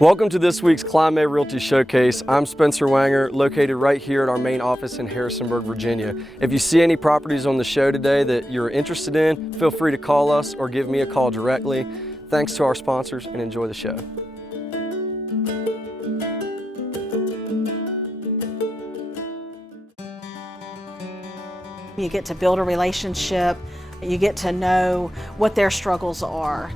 Welcome to this week's Kline May Realty Showcase. I'm Spencer Wenger, located right here at our main office in Harrisonburg, Virginia. If you see any properties on the show today that you're interested in, feel free to call us or give me a call directly. Thanks to our sponsors and enjoy the show. You get to build a relationship, you get to know what their struggles are,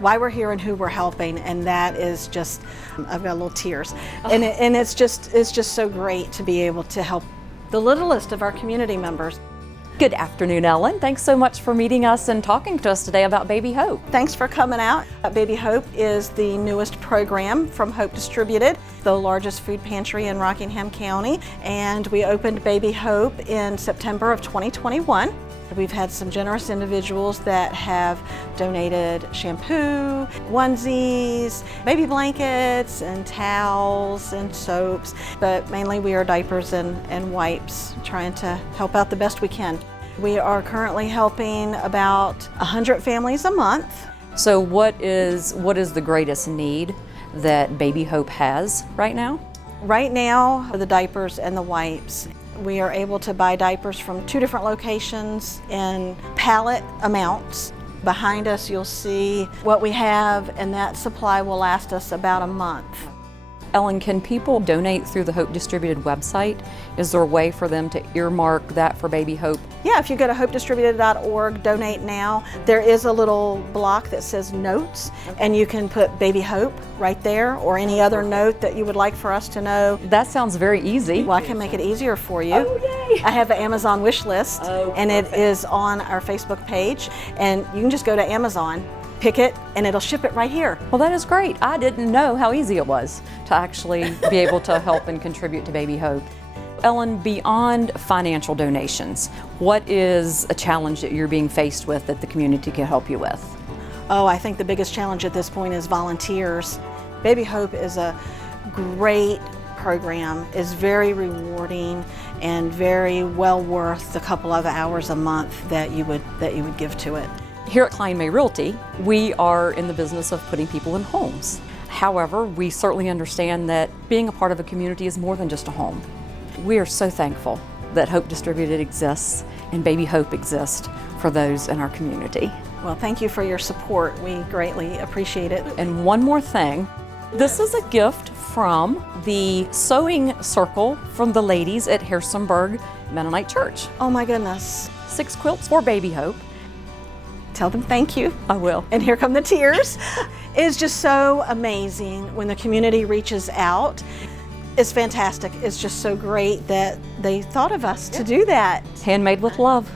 why we're here and who we're helping, and that is just, I've got little tears. And it's just so great to be able to help the littlest of our community members. Good afternoon, Ellen. Thanks so much for meeting us and talking to us today about Baby Hope. Thanks for coming out. Baby Hope is the newest program from Hope Distributed, the largest food pantry in Rockingham County, and we opened Baby Hope in September of 2021. We've had some generous individuals that have donated shampoo, onesies, baby blankets, and towels and soaps, but mainly we are diapers and wipes, trying to help out the best we can. We are currently helping about 100 families a month. So what is the greatest need that Baby Hope has right now? Right now, the diapers and the wipes. We are able to buy diapers from 2 different locations in pallet amounts. Behind us you'll see what we have, and that supply will last us about a month. Ellen, can people donate through the Hope Distributed website? Is there a way for them to earmark that for Baby Hope? Yeah, if you go to hopedistributed.org, donate now, there is a little block that says notes, and you can put Baby Hope right there, or any other note that you would like for us to know. That sounds very easy. Well, I can make it easier for you. Oh, yay! I have an Amazon wish list, and it is on our Facebook page, and you can just go to Amazon, pick it, and it'll ship it right here. Well, that is great. I didn't know how easy it was to actually be able to help and contribute to Baby Hope. Ellen, beyond financial donations, what is a challenge that you're being faced with that the community can help you with? Oh, I think the biggest challenge at this point is volunteers. Baby Hope is a great program, is very rewarding and very well worth the couple of hours a month that you would give to it. Here at Kline May Realty, we are in the business of putting people in homes. However, we certainly understand that being a part of a community is more than just a home. We are so thankful that Hope Distributed exists and Baby Hope exists for those in our community. Well, thank you for your support. We greatly appreciate it. And one more thing, this is a gift from the sewing circle from the ladies at Harrisonburg Mennonite Church. Oh my goodness. 6 quilts for Baby Hope. Tell them thank you. I will. And here come the tears. It's just so amazing when the community reaches out. It's fantastic. It's just so great that they thought of us to do that. Handmade with love.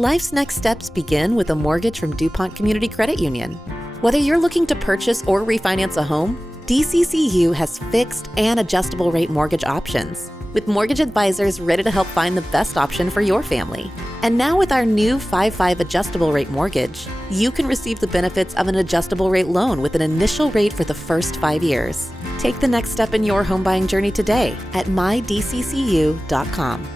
Life's next steps begin with a mortgage from DuPont Community Credit Union. Whether you're looking to purchase or refinance a home, DCCU has fixed and adjustable rate mortgage options, with mortgage advisors ready to help find the best option for your family. And now with our new 5/5 adjustable rate mortgage, you can receive the benefits of an adjustable rate loan with an initial rate for the first 5 years. Take the next step in your home buying journey today at mydccu.com.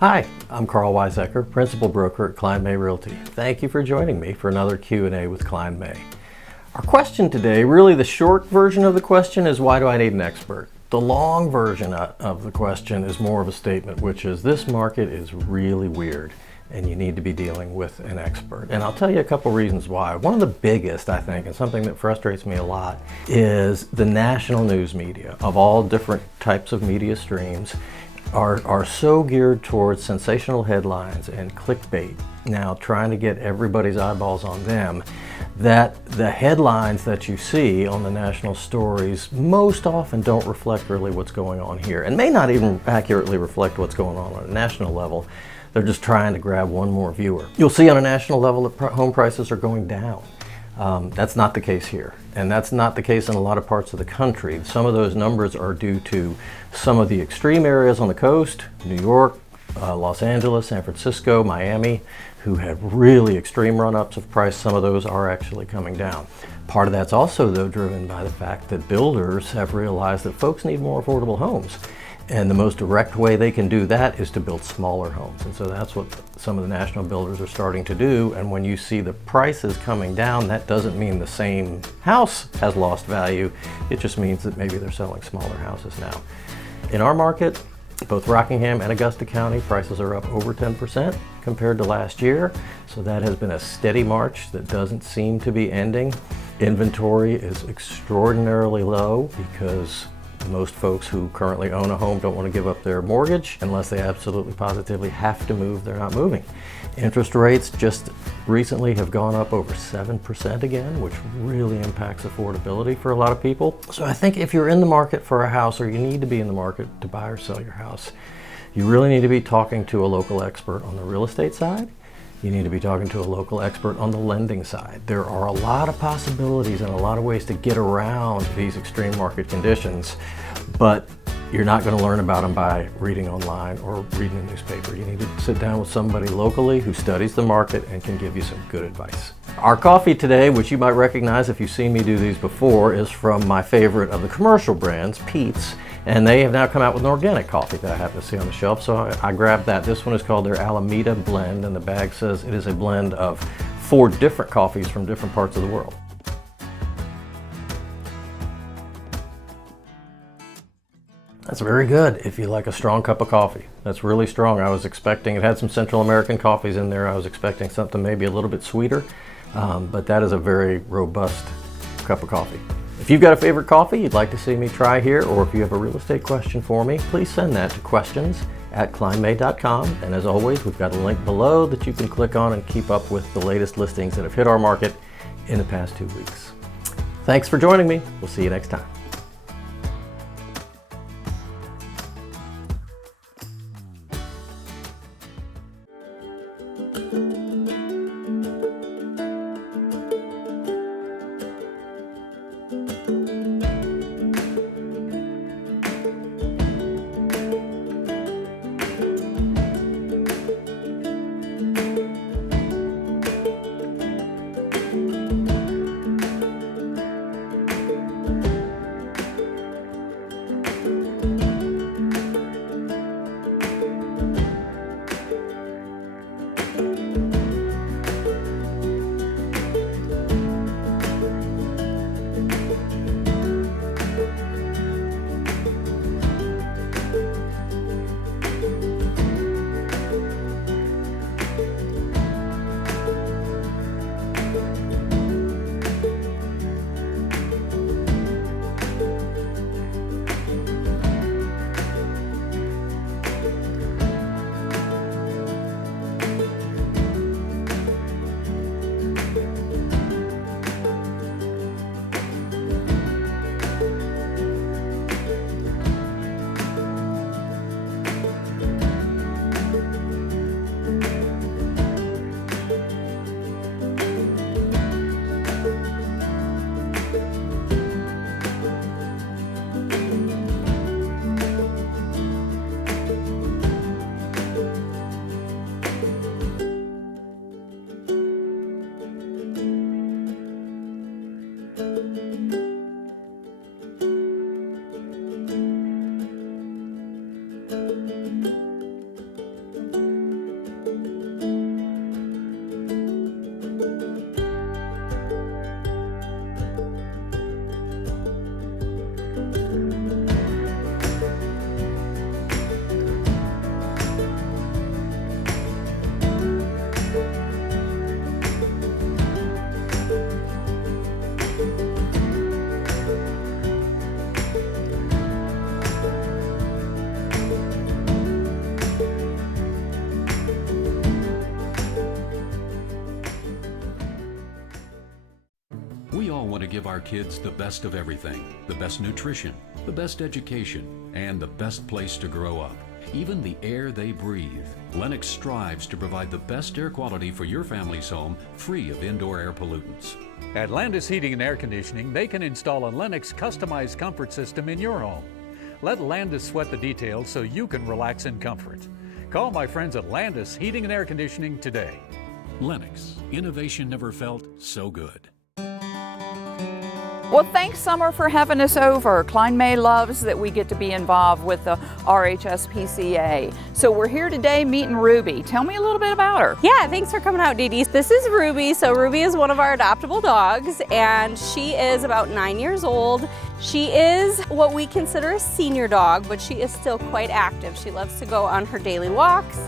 Hi, I'm Karl Waizecker, Principal Broker at Kline May Realty. Thank you for joining me for another Q&A with Kline May. Our question today, really the short version of the question is, why do I need an expert? The long version of the question is more of a statement, which is this market is really weird and you need to be dealing with an expert. And I'll tell you a couple reasons why. One of the biggest, I think, and something that frustrates me a lot, is the national news media of all different types of media streams are so geared towards sensational headlines and clickbait, now trying to get everybody's eyeballs on them, that the headlines that you see on the national stories most often don't reflect really what's going on here, and may not even accurately reflect what's going on a national level. They're just trying to grab one more viewer. You'll see on a national level that home prices are going down. That's not the case here, and that's not the case in a lot of parts of the country. Some of those numbers are due to some of the extreme areas on the coast, New York, Los Angeles, San Francisco, Miami, who have really extreme run-ups of price. Some of those are actually coming down. Part of that's also, though, driven by the fact that builders have realized that folks need more affordable homes. And the most direct way they can do that is to build smaller homes. And so that's what some of the national builders are starting to do. And when you see the prices coming down, that doesn't mean the same house has lost value. It just means that maybe they're selling smaller houses now. In our market, both Rockingham and Augusta County, prices are up over 10% compared to last year. So that has been a steady march that doesn't seem to be ending. Inventory is extraordinarily low because most folks who currently own a home don't want to give up their mortgage unless they absolutely positively have to move. They're not moving. Interest rates just recently have gone up over 7% again, which really impacts affordability for a lot of people. So I think if you're in the market for a house, or you need to be in the market to buy or sell your house, you really need to be talking to a local expert on the real estate side. You need to be talking to a local expert on the lending side. There are a lot of possibilities and a lot of ways to get around these extreme market conditions, but you're not going to learn about them by reading online or reading a newspaper. You need to sit down with somebody locally who studies the market and can give you some good advice. Our coffee today, which you might recognize if you've seen me do these before, is from my favorite of the commercial brands, Peet's. And they have now come out with an organic coffee that I happen to see on the shelf, so I grabbed that. This one is called their Alameda Blend, and the bag says it is a blend of 4 different coffees from different parts of the world. That's very good if you like a strong cup of coffee. That's really strong. I was expecting, it had some Central American coffees in there. I was expecting something maybe a little bit sweeter, but that is a very robust cup of coffee. If you've got a favorite coffee you'd like to see me try here, or if you have a real estate question for me, please send that to questions@klinemay.com. And as always, we've got a link below that you can click on and keep up with the latest listings that have hit our market in the past 2 weeks. Thanks for joining me. We'll see you next time. give our kids the best of everything, the best nutrition, the best education, and the best place to grow up. Even the air they breathe. Lennox strives to provide the best air quality for your family's home, free of indoor air pollutants. At Landis Heating and Air Conditioning, they can install a Lennox customized comfort system in your home. Let Landis sweat the details so you can relax in comfort. Call my friends at Landis Heating and Air Conditioning today. Lennox, innovation never felt so good. Well, thanks, Summer, for having us over. Kline May loves that we get to be involved with the RHSPCA. So we're here today meeting Ruby. Tell me a little bit about her. Yeah, thanks for coming out, Dee Dee. This is Ruby. So Ruby is one of our adoptable dogs, and she is about 9 years old. She is what we consider a senior dog, but she is still quite active. She loves to go on her daily walks.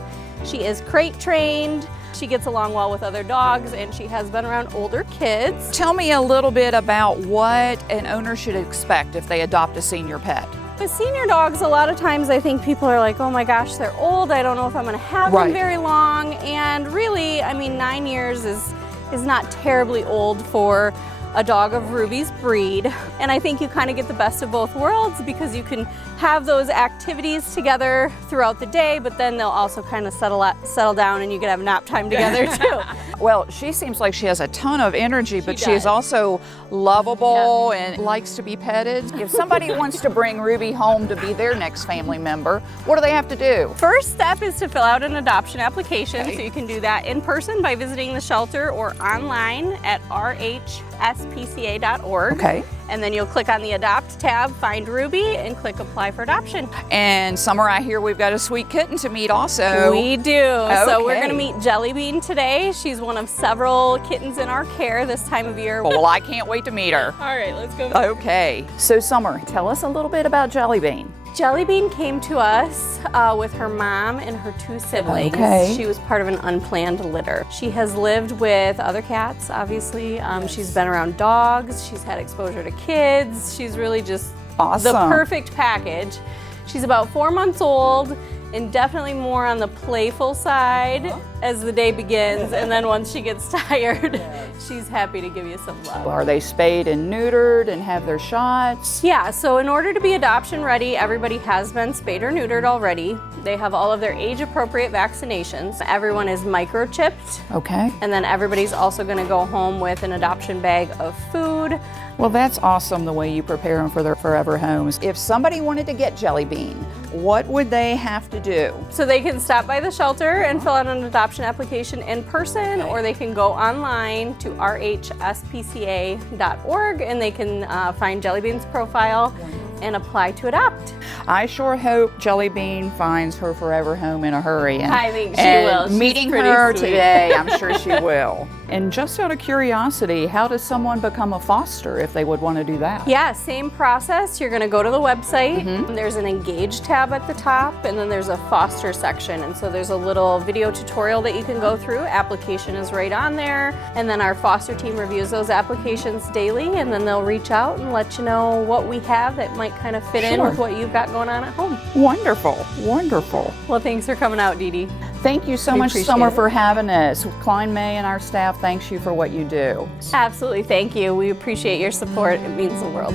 She is crate trained. She gets along well with other dogs, and she has been around older kids. Tell me a little bit about what an owner should expect if they adopt a senior pet. With senior dogs, a lot of times I think people are like, oh my gosh, they're old. I don't know if I'm gonna have them very long. And really, I mean, 9 years is not terribly old for a dog of Ruby's breed. And I think you kind of get the best of both worlds because you can have those activities together throughout the day, but then they'll also kind of settle down and you can have nap time together too. Well, she seems like she has a ton of energy, but she is also lovable and likes to be petted. If somebody wants to bring Ruby home to be their next family member, what do they have to do? First step is to fill out an adoption application. So you can do that in person by visiting the shelter or online at RHSPCA.org. Okay. And then you'll click on the Adopt tab, find Ruby, and click Apply for Adoption. And Summer, I hear we've got a sweet kitten to meet also. We do. So we're going to meet Jellybean today. She's one of several kittens in our care this time of year. Well, I can't wait to meet her. All right, let's go. Okay. So Summer, tell us a little bit about Jellybean. Jellybean came to us with her mom and her 2 siblings. Okay. She was part of an unplanned litter. She has lived with other cats, obviously. She's been around dogs. She's had exposure to kids. She's really just the perfect package. She's about 4 months old and definitely more on the playful side as the day begins. And then once she gets tired, she's happy to give you some love. Are they spayed and neutered and have their shots? Yeah, so in order to be adoption ready, everybody has been spayed or neutered already. They have all of their age appropriate vaccinations. Everyone is microchipped. Okay. And then everybody's also gonna go home with an adoption bag of food. Well, that's awesome the way you prepare them for their forever homes. If somebody wanted to get Jellybean, what would they have to do? So they can stop by the shelter and fill out an adoption application in person, or they can go online to RHSPCA.org and they can find Jellybean's profile and apply to adopt. I sure hope Jellybean finds her forever home in a hurry. And, I think she will. She's meeting pretty her sweet. today, I'm sure she will. And just out of curiosity, how does someone become a foster if they would want to do that? Yeah, same process. You're going to go to the website. There's an Engage tab at the top, and then there's a foster section. And so there's a little video tutorial that you can go through. Application is right on there. And then our foster team reviews those applications daily, and then they'll reach out and let you know what we have that might kind of fit in with what you've got going on at home. Wonderful, wonderful. Well, thanks for coming out, Dee Dee. Thank you so much, Summer, for having us. Kline May and our staff thanks you for what you do. Absolutely, thank you. We appreciate your support. It means the world.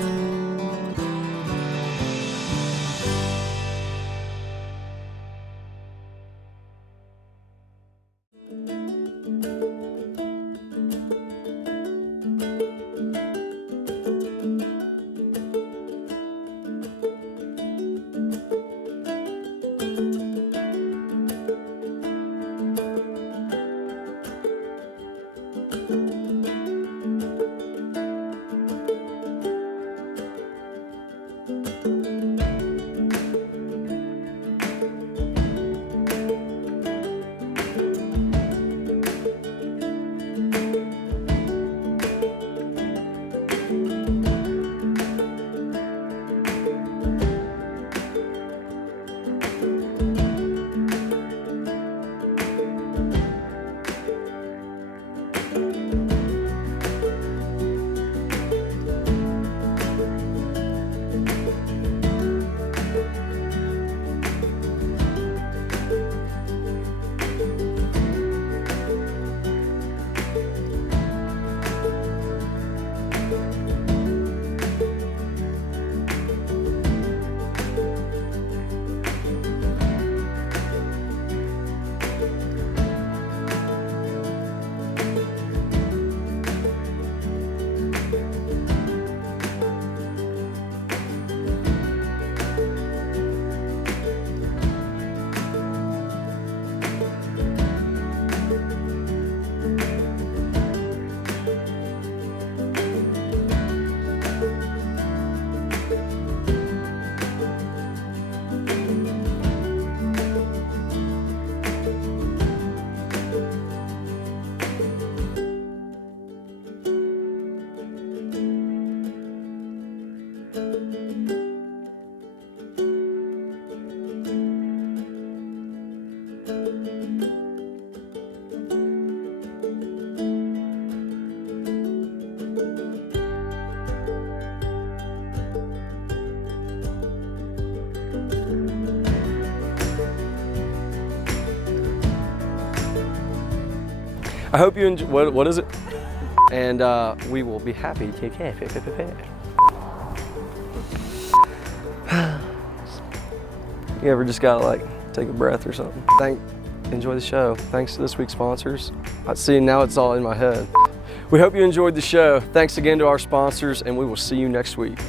I hope you enjoy, what is it? And we will be happy to take care. You ever just gotta like take a breath or something? Enjoy the show. Thanks to this week's sponsors. I see now it's all in my head. We hope you enjoyed the show. Thanks again to our sponsors, and we will see you next week.